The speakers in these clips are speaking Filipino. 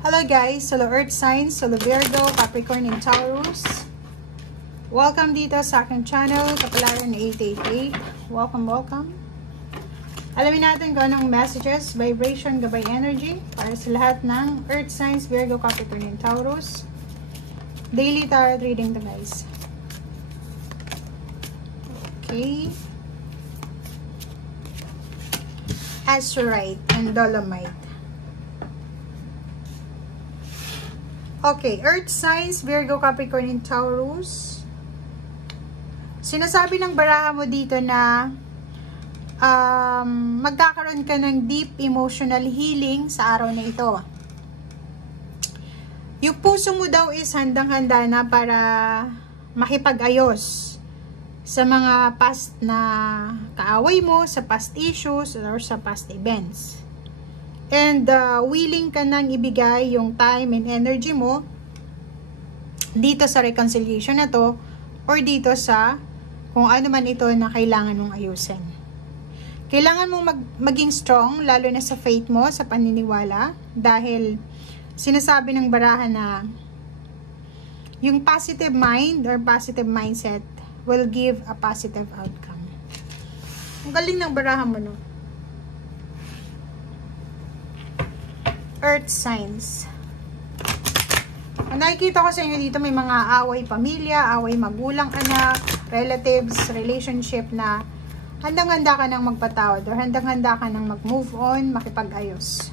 Hello guys, solo Earth signs, solo Virgo, Capricorn, and Taurus. Welcome dito sa aking channel, Kapalaran 888. Welcome. Alamin natin kung anong messages, vibration, gabay energy para sa lahat ng Earth signs, Virgo, Capricorn, and Taurus. Daily tarot reading to guys. Okay. Azurite and Dolomite. Okay, Earth signs, Virgo, Capricorn, and Taurus. Sinasabi ng baraha mo dito na magkakaroon ka ng deep emotional healing sa araw na ito. Yung puso mo daw is handang-handa na para makipag-ayos sa mga past na kaaway mo, sa past issues, or sa past events. And willing ka nang ibigay yung time and energy mo dito sa reconciliation na to or dito sa kung ano man ito na kailangan mong ayusin. Kailangan mong maging strong lalo na sa faith mo, sa paniniwala, dahil sinasabi ng baraha na yung positive mind or positive mindset will give a positive outcome. Ang galing ng baraha mo, no? Earth signs. Nakikita ko sa inyo dito may mga away pamilya, away magulang, anak, relatives, relationship na handang-handa ka nang magpatawad or handang-handa ka nang mag-move on, makipag-ayos.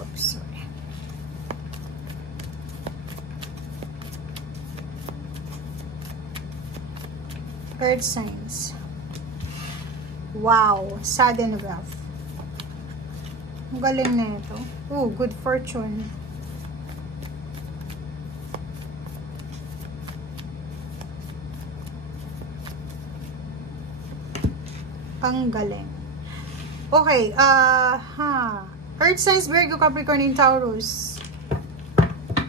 Oops, sorry. Earth signs. Wow, sudden wealth. Ang galing na ito. Oh, good fortune. Ang galing. Okay, Earth signs, Virgo, Capricorn, and Taurus.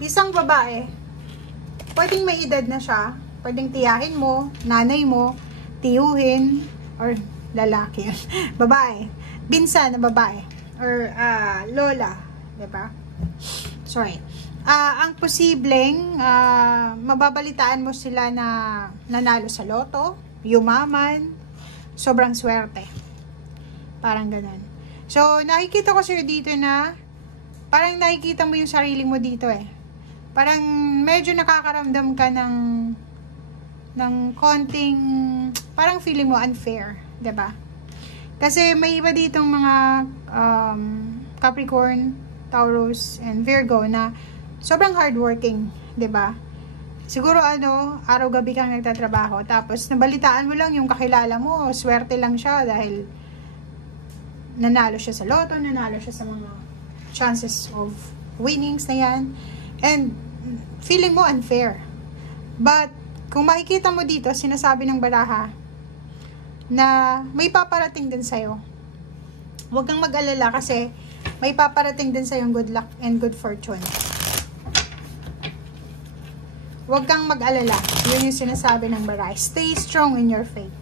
Isang babae. Pwedeng may edad na siya. Pwedeng tiyahin mo, nanay mo, tiyuhin, or lalaki. Babae. Binsan na babae. Or lola. Diba? Sorry. Ang posibleng, mababalitaan mo sila na nanalo sa loto, yumaman, sobrang swerte. Parang ganun. So, nakikita ko sa'yo dito na parang nakikita mo yung sarili mo dito eh. Parang medyo nakakaramdam ka ng konting, parang feeling mo unfair, 'di ba? Kasi may iba ditong mga Capricorn, Taurus, and Virgo na sobrang hardworking, 'di ba? Siguro araw-gabi kang nagtatrabaho, tapos nabalitaan mo lang yung kakilala mo, swerte lang siya dahil nanalo siya sa loto, nanalo siya sa mga chances of winnings na yan, and feeling mo unfair. But kung makikita mo dito, sinasabi ng baraha na may paparating din sa'yo. Huwag kang mag-alala kasi may paparating din sa'yo good luck and good fortune. Huwag kang mag-alala. Yun yung sinasabi ng baraha. Stay strong in your faith.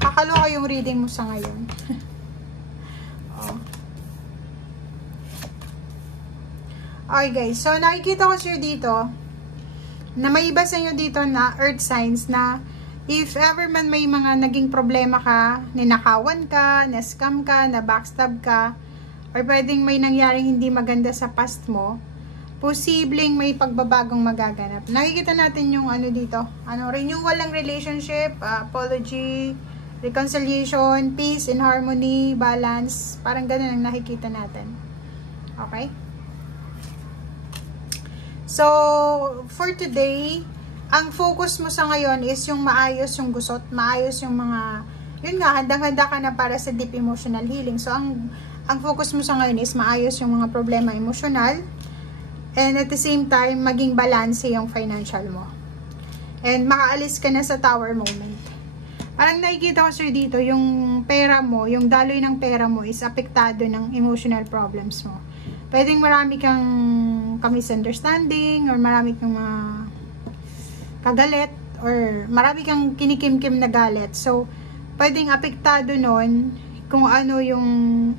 Kakaloka yung reading mo sa ngayon. Okay guys, so nakikita ko sa'yo dito na may iba sa inyo dito na earth signs na if ever man may mga naging problema ka, ninakawan ka, na-scam ka, na-backstab ka, or pwedeng may nangyaring hindi maganda sa past mo, posibleng may pagbabagong magaganap. Nakikita natin yung dito, renewal ng relationship, apology, reconciliation, peace and harmony, balance, parang ganun ang nakikita natin. Okay? So, for today, ang focus mo sa ngayon is yung maayos yung gusot, maayos yung mga, yun nga, handang-handa ka na para sa deep emotional healing. So, ang focus mo sa ngayon is maayos yung mga problema emotional, and at the same time, maging balance yung financial mo. And makaalis ka na sa tower moment. Parang nakikita ko sir dito, yung pera mo, yung daloy ng pera mo is apektado ng emotional problems mo. pwedeng marami kang misunderstanding or marami kang kagalit or marami kang kinikimkim na galit. So, pwedeng apektado nun kung ano yung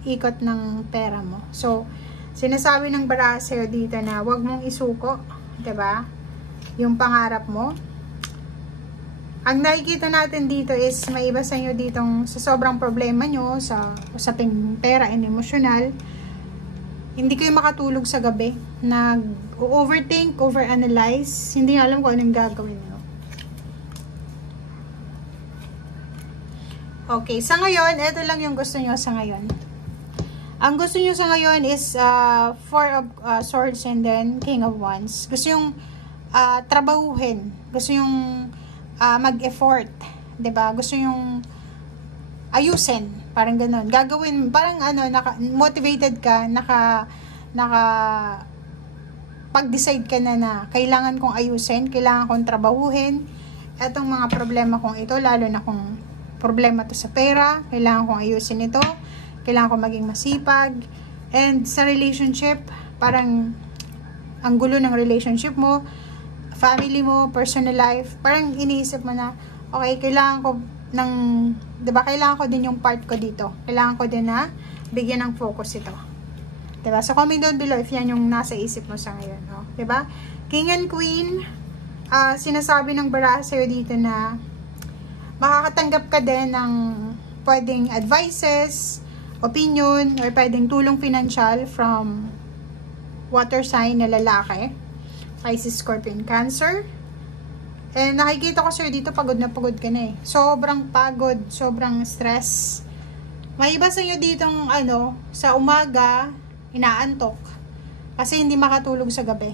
ikot ng pera mo. So, sinasabi ng baraha sa'yo dito na wag mong isuko, 'di ba? Yung pangarap mo. Ang nakikita natin dito is may iba sa inyo ditong sa sobrang problema nyo, sa usaping pera and emosyonal, hindi kayo makatulog sa gabi. Nag-overthink, overanalyze, hindi alam kung anong gagawin nyo. Okay, sa ngayon, ito lang yung gusto nyo sa ngayon. Ang gusto nyo sa ngayon is Four of Swords and then King of Wands. Gusto yung trabahuhin. Gusto yung mag-effort, 'di ba? Gusto yung ayusin, parang ganoon. Gagawin, parang motivated ka, pag-decide ka na kailangan kong ayusin, kailangan kong trabahuhin etong mga problema kong ito, lalo na kung problema to sa pera, kailangan kong ayusin ito, kailangan kong maging masipag. And sa relationship, parang ang gulo ng relationship mo, family mo, personal life, parang iniisip mo na, okay, kailangan ko ng, 'di ba, kailangan ko din yung part ko dito. Kailangan ko din na bigyan ng focus ito. 'Di ba? So comment down below if yan yung nasa isip mo sa ngayon, no? 'Di ba? King and Queen, sinasabi ng baraha sa'yo dito na makakatanggap ka din ng pwedeng advices, opinion, or pwedeng tulong financial from water sign na lalaki. Pisces, Scorpion, Cancer. And nakikita ko sa'yo dito, pagod na pagod ka na eh. Sobrang pagod, sobrang stress. May iba sa inyo ditong sa umaga, inaantok. Kasi hindi makatulog sa gabi.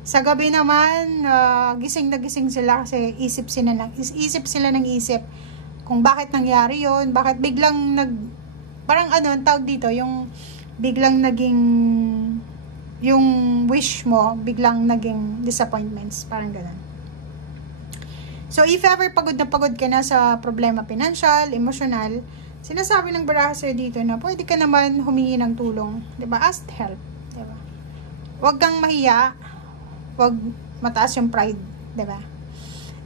Sa gabi naman, gising na gising sila kasi isip sila ng isip kung bakit nangyari yon, bakit biglang parang tawag dito, yung biglang naging yung wish mo, biglang naging disappointments. Parang ganun. So, if ever pagod na pagod ka na sa problema financial, emotional, sinasabi ng baraha sa'yo dito na pwede ka naman humingi ng tulong. Diba? Ask help. Diba? Huwag kang mahiya. Huwag mataas yung pride. Diba?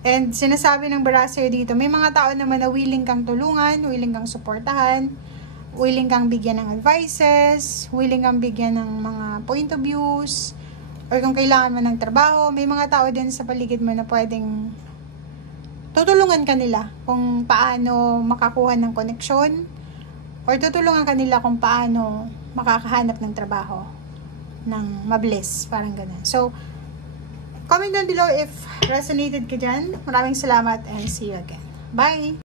And sinasabi ng baraha sa'yo dito, may mga tao naman na willing kang tulungan, willing kang suportahan, willing kang bigyan ng advices, willing kang bigyan ng mga point of views, or kung kailangan mo ng trabaho, may mga tao din sa paligid mo na pwedeng tutulungan ka nila kung paano makakuha ng koneksyon, or tutulungan ka nila kung paano makakahanap ng trabaho ng mabilis, parang ganun. So, comment down below if resonated ka dyan. Maraming salamat and see you again. Bye!